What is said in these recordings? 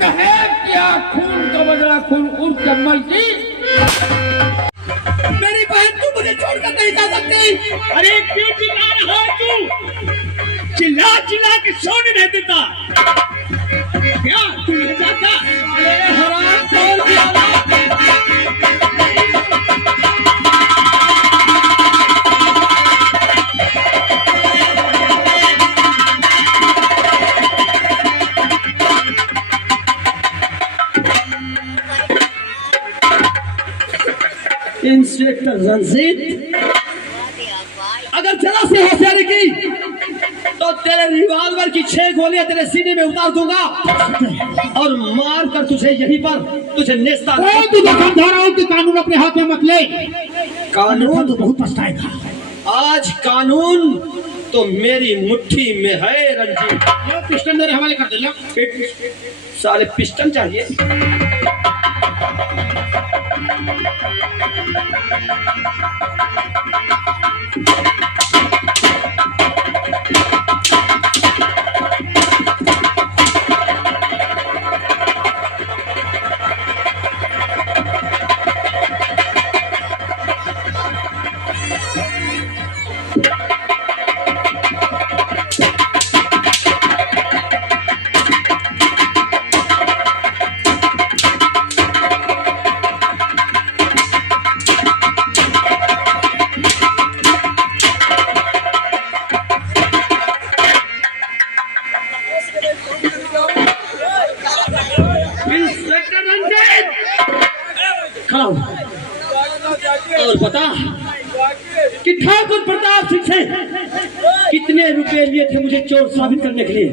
कहे क्या खून का बदला खून उर्फ जम्मल की। मेरी बहन तू मुझे छोड़कर नहीं जा सकती। अरे क्यों चिल्ला रहा है तू? चिल्ला चिल्ला के सोने नहीं देता क्या तू नहीं चाहता? अरे हराम खोर की औलाद। इंस्पेक्टर रंजीत, अगर जरा से होशियारी की तो तेरे रिवॉल्वर की 6 गोलियां तेरे सीने में उतार दूंगा और मार कर तुझे यहीं पर तुझे नेस्ता। तू समझा रहा हूँ कि कानून अपने हाथ में मत ले। कानून तो बहुत पछताएगा। आज कानून तो मेरी मुट्ठी में है रंजीत। पिस्टल मेरे हवाले कर दे। सारे पिस्टल चाहिए। और बता कि ठाकुर प्रताप सिंह से कितने रुपए लिए थे मुझे चोर साबित करने के लिए?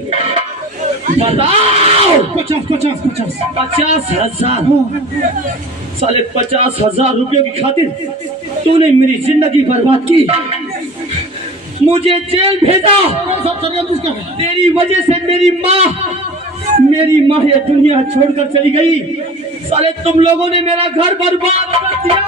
बताओ। 50,000। साले 50,000 रुपयों की खातिर तूने मेरी जिंदगी बर्बाद की, मुझे जेल भेजा। तेरी वजह से मेरी माँ ये दुनिया छोड़कर चली गई। साले तुम लोगों ने मेरा घर बर्बाद कर दिया।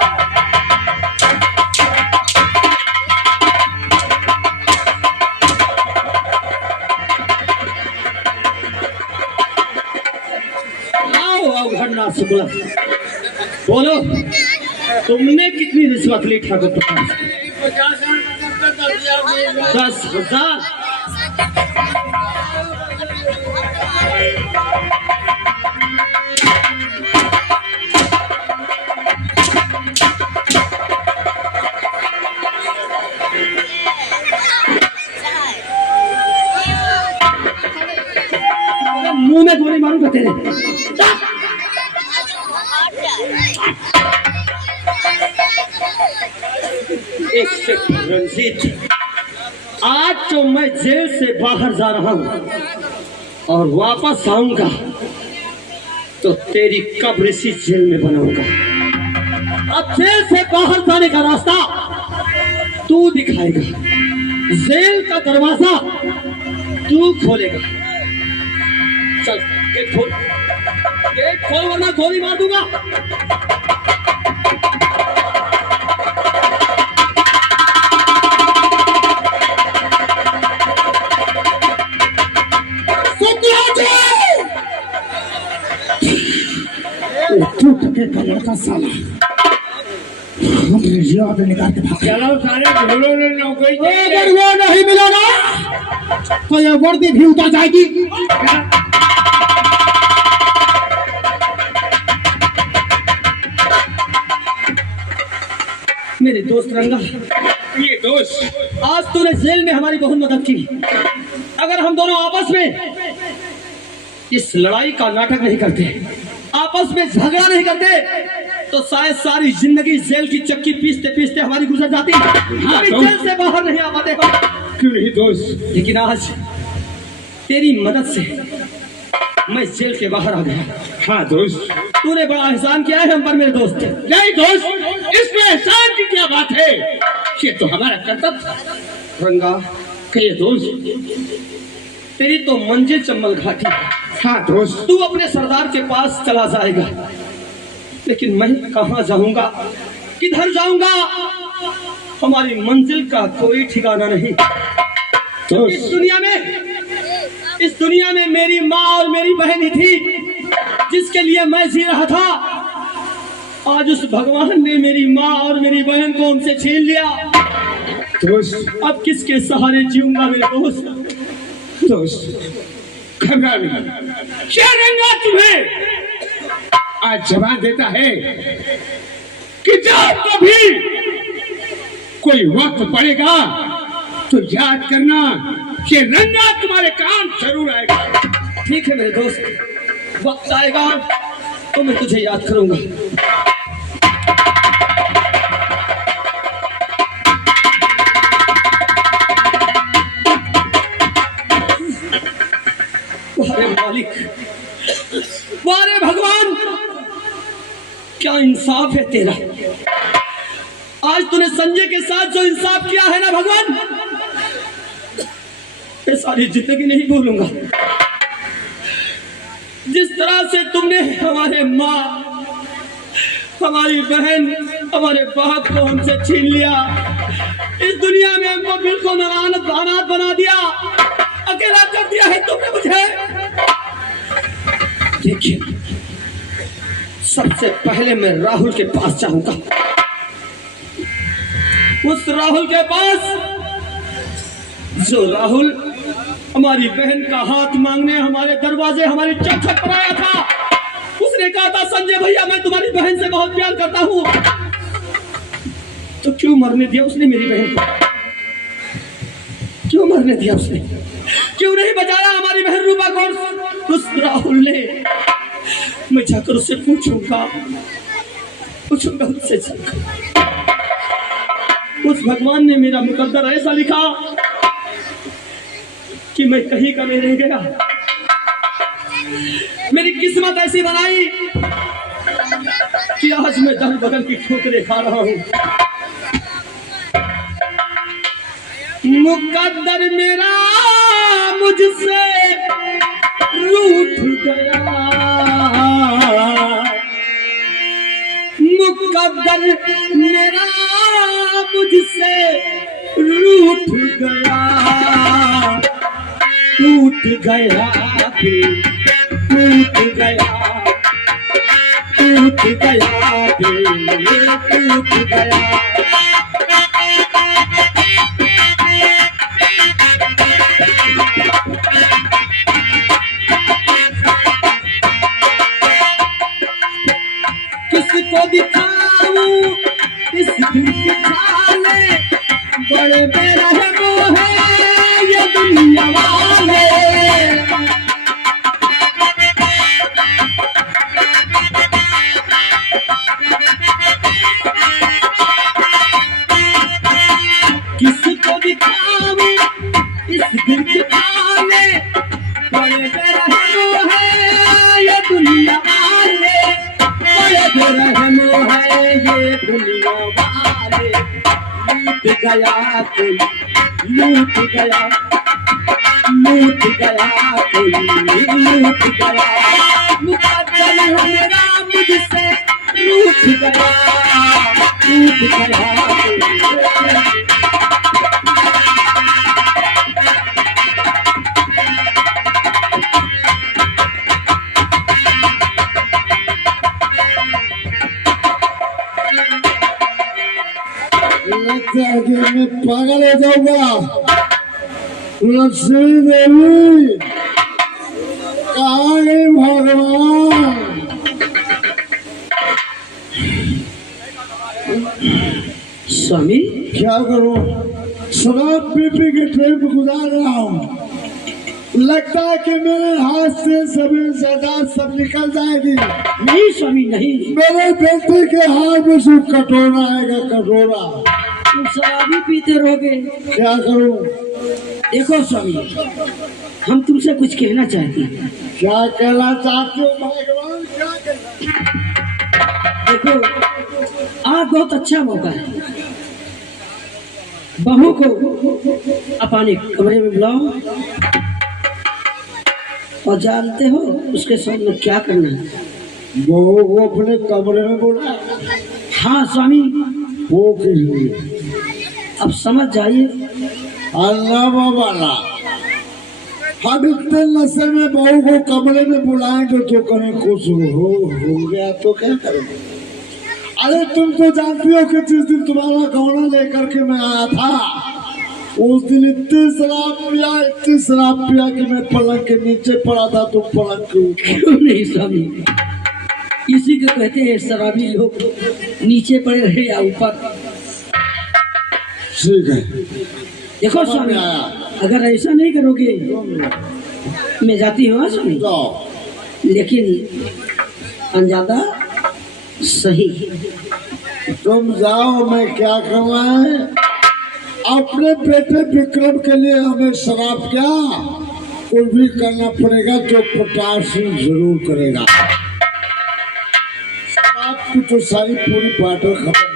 आओ घटना शुक्ला, बोलो तुमने कितनी रिश्वत ली ठाकुर प्रताप? 10,000। मुंह में गोली मारूंगा तेरे। एक सेकंड रंजीत, आज तो मैं जेल से बाहर जा रहा हूं और वापस आऊंगा तो तेरी कब्र इसी जेल में बनाऊंगा। अब जेल से बाहर जाने का रास्ता तू दिखाएगा, जेल का दरवाजा तू खोलेगा। चल गेट खोल वरना गोली मार दूंगा। का लड़का साला याद निकाल के भाग। चलो सारे ढोलों ने नौकरी। अगर वो नहीं मिला ना तो ये वर्दी भी उतर जाएगी। मेरे दोस्त रंगा, ये दोस्त, आज तूने जेल में हमारी बहुत मदद की। अगर हम दोनों आपस में इस लड़ाई का नाटक नहीं करते, आपस में झगड़ा नहीं करते, तो शायद सारी जिंदगी जेल की चक्की पीसते पीसते हमारी गुजर जाती। हम जेल से बाहर नहीं आ पाते। क्यों नहीं दोस्त? लेकिन आज तेरी मदद से मैं जेल के बाहर आ गया। हाँ दोस्त, तूने बड़ा एहसान किया है हम पर मेरे दोस्त। नहीं दोस्त, इसमें एहसान की क्या बात है? ये तो हमारा कर्तव्य था। रंगा कहिए दोस्त। तेरी तो मंजिल चंबल घाटी। हाँ दोस्त, तू अपने सरदार के पास चला जाएगा, लेकिन मैं कहाँ जाऊंगा, किधर जाऊंगा? हमारी मंजिल का कोई ठिकाना नहीं। इस दुनिया में मेरी माँ और मेरी बहन ही थी। जिसके लिए मैं जी रहा था, आज उस भगवान ने मेरी माँ और मेरी बहन को हमसे छीन लिया। दोस्त अब किसके सहारे जीऊंगा मेरे दोस्त? दोस्त घबरा नहीं। क्या रंगा तुम्हें? आज जवाब देता है कि जब कभी कोई वक्त पड़ेगा तो याद करना ये रंगा तुम्हारे काम जरूर आएगा। ठीक है मेरे दोस्त, वक्त आएगा तो मैं तुझे याद करूंगा। वारे मालिक, वारे भगवान, क्या इंसाफ है तेरा। आज तूने संजय के साथ जो इंसाफ किया है ना भगवान, ये सारी जिंदगी नहीं भूलूंगा। जिस तरह से तुमने हमारे माँ, हमारी बहन, हमारे बाप को हमसे छीन लिया, इस दुनिया में हमको बिल्कुल अनाथ बना दिया, अकेला कर दिया है तुमने मुझे। देखिए, सबसे पहले मैं राहुल के पास जाऊंगा। उस राहुल के पास जो राहुल हमारी बहन का हाथ मांगने हमारे दरवाजे, हमारी चौखट पर आया था। उसने कहा था, संजय भैया मैं तुम्हारी बहन से बहुत प्यार करता हूं। तो क्यों मरने दिया उसने मेरी बहन को? क्यों मरने दिया उसने? क्यों नहीं बचाया हमारी बहन रूपा को? उस राहुल ने, मैं जाकर उससे पूछूंगा उससे जाकर। उस भगवान ने मेरा मुकद्दर ऐसा लिखा कि मैं कहीं का नहीं रह गया। मेरी किस्मत ऐसी बनाई कि आज मैं दर बदल की ठोकरें खा रहा हूं। मुकद्दर मेरा मुझसे रूठ गया, मुकद्दर मेरा मुझसे रूठ गया, टूट गया दिल, टूट गया, टूट गया दिल, टूट गया। किसको दिखाऊं इस दिल के खाले, बड़े बेरहम है ये दुनिया वाले। किसको दिखाऊं इस दिल के खाले, बड़े बेरहम है ये दुनिया वाले, बड़े बेरहम है ये दुनिया वाले। लूट गया कोई, लूट गया, लूट गया कोई, लूट गया। मुकद्दर मेरा मुझसे रूठ गया, टूट गया कोई। लगता है कि मैं पागल हो जाऊंगा। लक्ष्मी देवी कहाँ गई भगवान? स्वामी क्या करूं? शराब पी पी के ट्रेन गुजार रहा हूँ। लगता है कि मेरे हाथ से सभी सजा सब निकल जाएगी। नहीं स्वामी नहीं, मेरे बेटे के हाथ में सिर्फ कटोरा आएगा, कटोरा। तुम शराबी पीते रहोगे। क्या करूं? देखो स्वामी, हम तुमसे कुछ कहना चाहते हैं। क्या कहना चाहते हो भगवान? क्या कहना? देखो, आज बहुत अच्छा मौका है। बहू को अपने कमरे में बुलाओ और जानते हो उसके साथ में क्या करना है? बहू को अपने कमरे में बोला? हाँ स्वामी। वो किस लिए? अब समझ जाइए। अल्लाह वाला हम इतने नशे में बहू को कमरे में बुलाएंगे तो करें कुछ हो गया तो क्या करेंगे। अरे तुम तो जानती हो कि जिस दिन तुम्हारा गौना लेकर के मैं आया था उस दिन इतनी शराब पिया कि मैं पलंग के नीचे पड़ा था, तुम पलंग के ऊपर। क्यों नहीं स्वामी, इसी को कहते हैं शराबी लोग नीचे पड़े रहे या ऊपर। ठीक है, देखो स्वामी, आया अगर ऐसा नहीं करोगे मैं जाती हूँ स्वामी, जाओ। लेकिन अंजादा सही। तुम जाओ, मैं क्या करवाए अपने बेटे विक्रम के लिए हमें शराब क्या कुछ भी करना पड़ेगा जो पोटासी जरूर करेगा। शराब की तो सारी पूरी बाटल खत्म।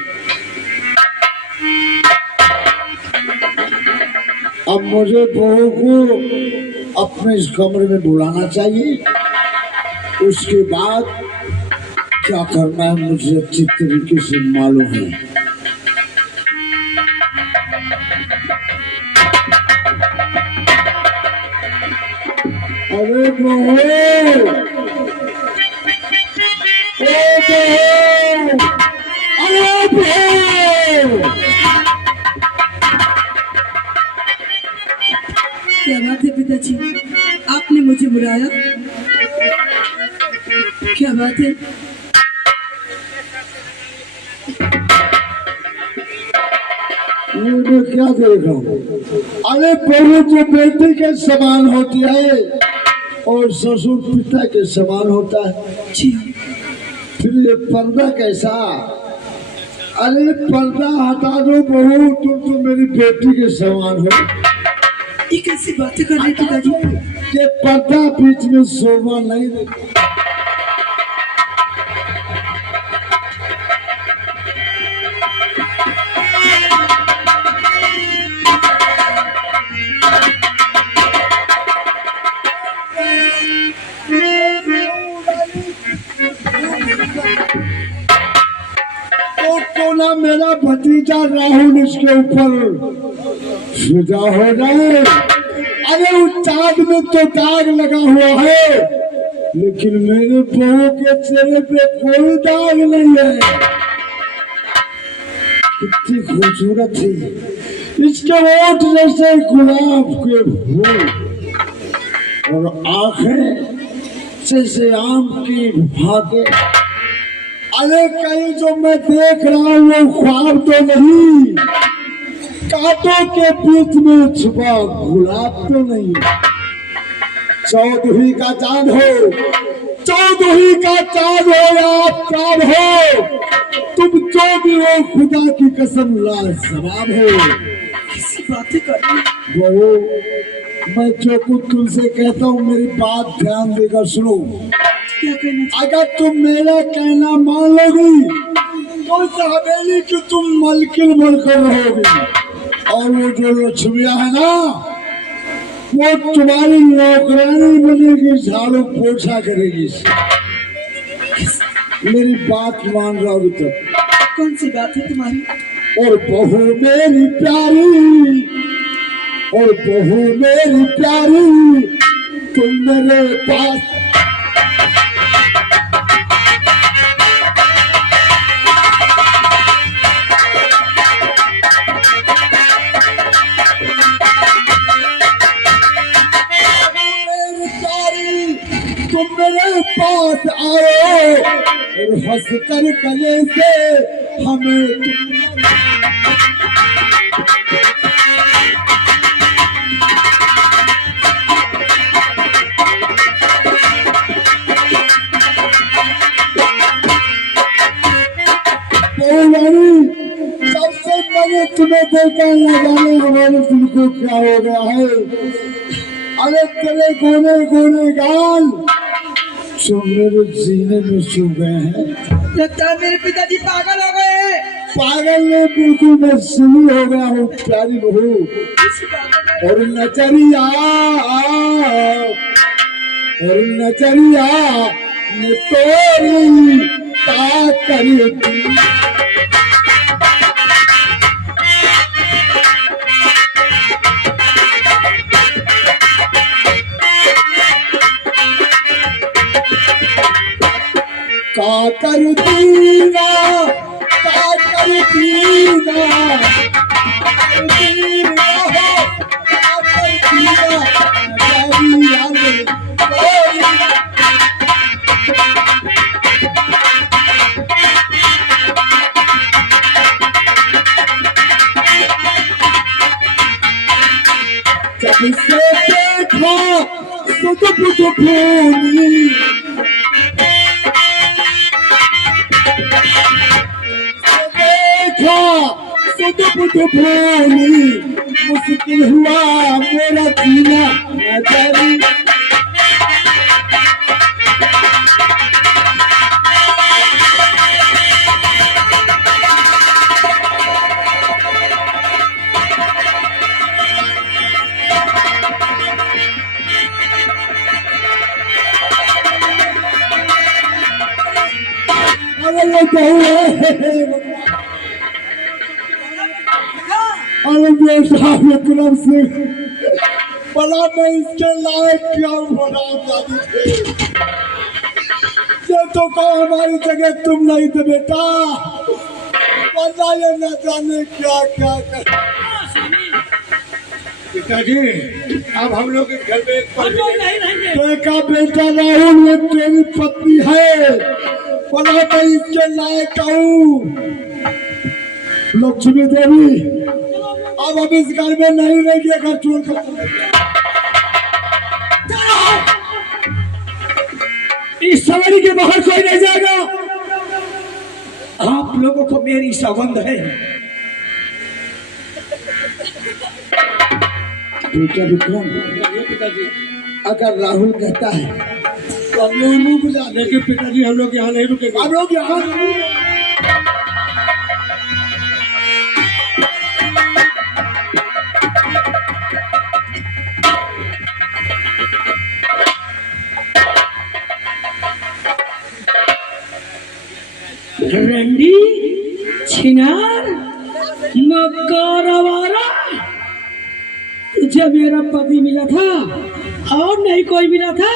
अब मुझे बहू को अपने इस कमरे में बुलाना चाहिए, उसके बाद क्या करना है मुझे अच्छी तरीके से मालूम है। अरे बहू, अरे बहू, क्या बात है पिताजी, आपने मुझे बुलाया? क्या बात है? मैं क्या देख रहा हूँ? अरे बहू तो बेटी के समान होती है और ससुर पिता के समान होता है। जी हाँ। फिर ये पर्दा कैसा? अरे पर्दा हटा दो बहू, तुम तो मेरी बेटी के समान हो। ये कैसी बातें कर रहे पिताजी? ये पर्दा बीच में शोभा नहीं देता। तो ना मेरा भतीजा राहुल इसके ऊपर फिदा हो जाए। अरे उस चाँद में तो दाग लगा हुआ है, लेकिन मेरे बहू के चेहरे पे कोई दाग नहीं है। कितनी खूबसूरत थी, इसके होठ जैसे गुलाब के फूल और आंखें जैसे आम की भागे। अरे कहीं जो मैं देख रहा हूँ वो ख्वाब तो नहीं, कांटों के बीच में छुपा गुलाब तो नहीं। चौदहवीं का चांद हो, चौदहवीं का चांद हो या चांद हो, तुम जो भी हो खुदा की कसम लाजवाब हो। कैसी बातें कर रहे हैं? बहू, मैं जो कुछ तुमसे कहता हूँ मेरी बात ध्यान देकर सुनो। क्या कहना? अगर तुम मेरा कहना मान लोगी तो इस हवेली की तुम मलकिन बनकर रहोगी और वो जो लक्ष्मिया है ना वो तुम्हारी नौकरानी बनेगी, झाड़ू पोछा करेगी। मेरी बात मान रहोगी तो। कौन सी बात है तुम्हारी? और बहू मेरी प्यारी, और बहू मेरी प्यारी, तुम मेरे पास तुम मेरे पास आओ और हंस कर गले से हमें सबसे मैंने तुम्हें देखा न जाने हमारे दिल को क्या हो गया है। अरे तेरे गोरे गोरे गाल जो मेरे सीने में सो गए हैं। लगता है मेरे पिताजी पागल हो गए हैं। पागल ने बिल्कुल मैं सुनी हो गया हूँ प्यारी बहू। और नजरिया, और नजरिया ने तोरी का करी। काकर दीना काकर दीना दीना हो काकर दीना दरिया में कोई जब से देखा सुध बुध भूमि देखा सुध बुध भूमि मुश्किल हुआ मेरा जीना नजरी विक्रम सिंह बड़ा मैं इसके लायक क्या बना दादी ये तो कहो हमारी जगह तुम नहीं थे बेटा वरना ये न जाने क्या क्या कर पिताजी अब हम लोग के घर में एक पल भी नहीं देखा बेटा राहुल ये तेरी पत्नी है बड़ा मैं इसके लायक हूँ लक्ष्मी देवी अब इस घर में नहीं रहेगी घर छोड़कर इस सवारी के बाहर कोई नहीं जाएगा। आप लोगों को मेरी सौगंध है। बेटा विक्रम पिताजी अगर राहुल कहता है तो हम लोग मुंह बुझा लेकिन पिताजी हम लोग यहाँ नहीं रुकेंगे। हम लोग यहाँ रंडी छिनार मक्कारवारा तुझे मेरा पति मिला था और नहीं कोई मिला था।